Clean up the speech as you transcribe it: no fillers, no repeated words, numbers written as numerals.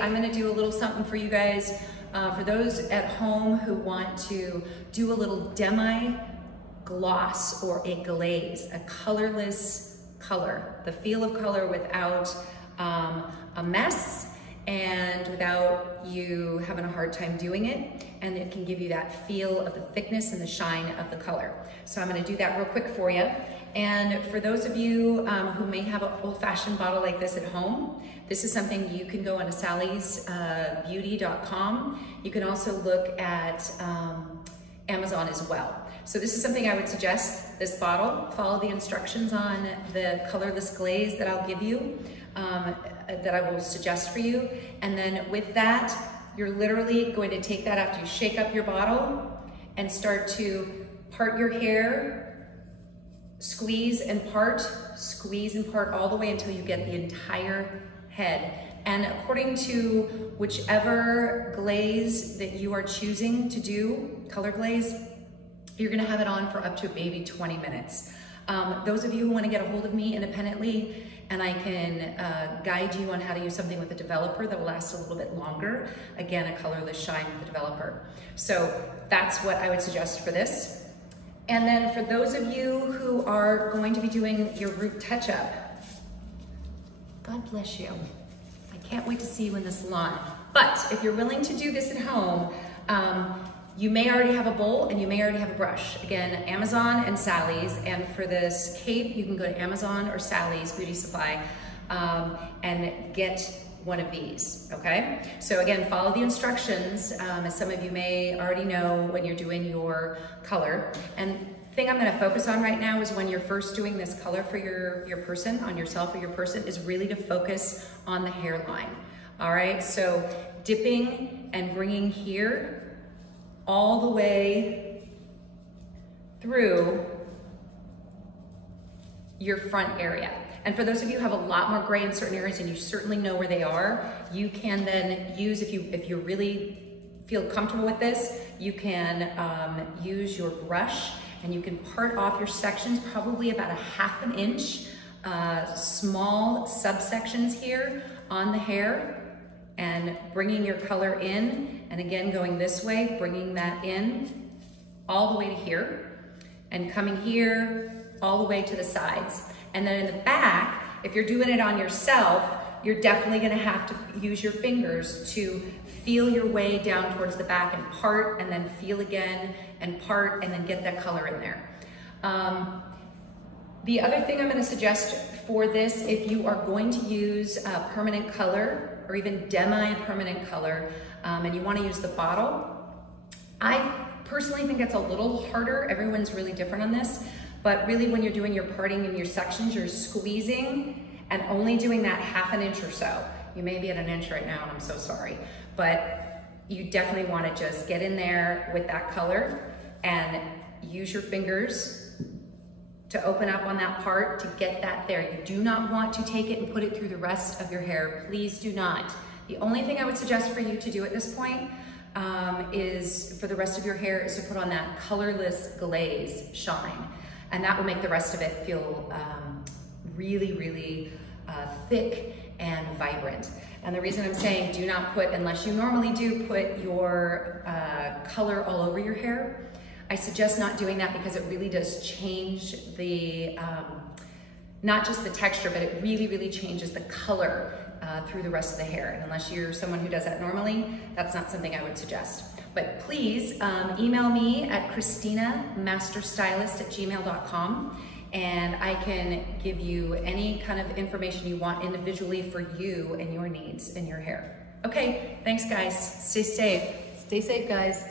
today I'm gonna do a little something for you guys. For those at home who want to do a little demi-gloss or a glaze, a colorless color, the feel of color without a mess and without you having a hard time doing it, and it can give you that feel of the thickness and the shine of the color. So I'm gonna do that real quick for you. And for those of you who may have an old-fashioned bottle like this at home, this is something you can go on to sallysbeauty.com. You can also look at Amazon as well. So this is something I would suggest, this bottle. Follow the instructions on the colorless glaze that I'll give you, that I will suggest for you. And then with that, you're literally going to take that after you shake up your bottle and start to part your hair, squeeze and part all the way until you get the entire head. And according to whichever glaze that you are choosing to do, color glaze, you're gonna have it on for up to maybe 20 minutes. Those of you who wanna get a hold of me independently, and I can guide you on how to use something with a developer that will last a little bit longer. Again, a colorless shine with a developer. So that's what I would suggest for this. And then for those of you who are going to be doing your root touch-up, God bless you. I can't wait to see you in the salon. But if you're willing to do this at home, you may already have a bowl and you may already have a brush. Again, Amazon and Sally's. And for this cape, you can go to Amazon or Sally's Beauty Supply and get one of these, okay? So again, follow the instructions, as some of you may already know when you're doing your color. And the thing I'm gonna focus on right now is when you're first doing this color for your person, on yourself or your person, is really to focus on the hairline, all right? So dipping and bringing here all the way through your front area. And for those of you who have a lot more gray in certain areas and you certainly know where they are, you can then use, if you really feel comfortable with this, you can use your brush and you can part off your sections, probably about a ½ inch, small subsections here on the hair, and bringing your color in, and again, going this way, bringing that in all the way to here, and coming here all the way to the sides. And then in the back, if you're doing it on yourself, you're definitely gonna have to use your fingers to feel your way down towards the back and part, and then feel again, and part, and then get that color in there. The other thing I'm gonna suggest for this, if you are going to use a permanent color, or even demi-permanent color, and you wanna use the bottle, I personally think it's a little harder. Everyone's really different on this. But really when you're doing your parting in your sections, you're squeezing and only doing that ½ inch or so. You may be at 1 inch right now and I'm so sorry. But you definitely wanna just get in there with that color and use your fingers to open up on that part to get that there. You do not want to take it and put it through the rest of your hair. Please do not. The only thing I would suggest for you to do at this point is for the rest of your hair is to put on that colorless glaze shine. And that will make the rest of it feel really, really thick and vibrant. And the reason I'm saying do not put, unless you normally do, put your color all over your hair, I suggest not doing that because it really does change the, not just the texture, but it really, really changes the color through the rest of the hair. And unless you're someone who does that normally, that's not something I would suggest. But please email me at christinamasterstylist@gmail.com and I can give you any kind of information you want individually for you and your needs and your hair. Okay, thanks guys. Stay safe. Stay safe, guys.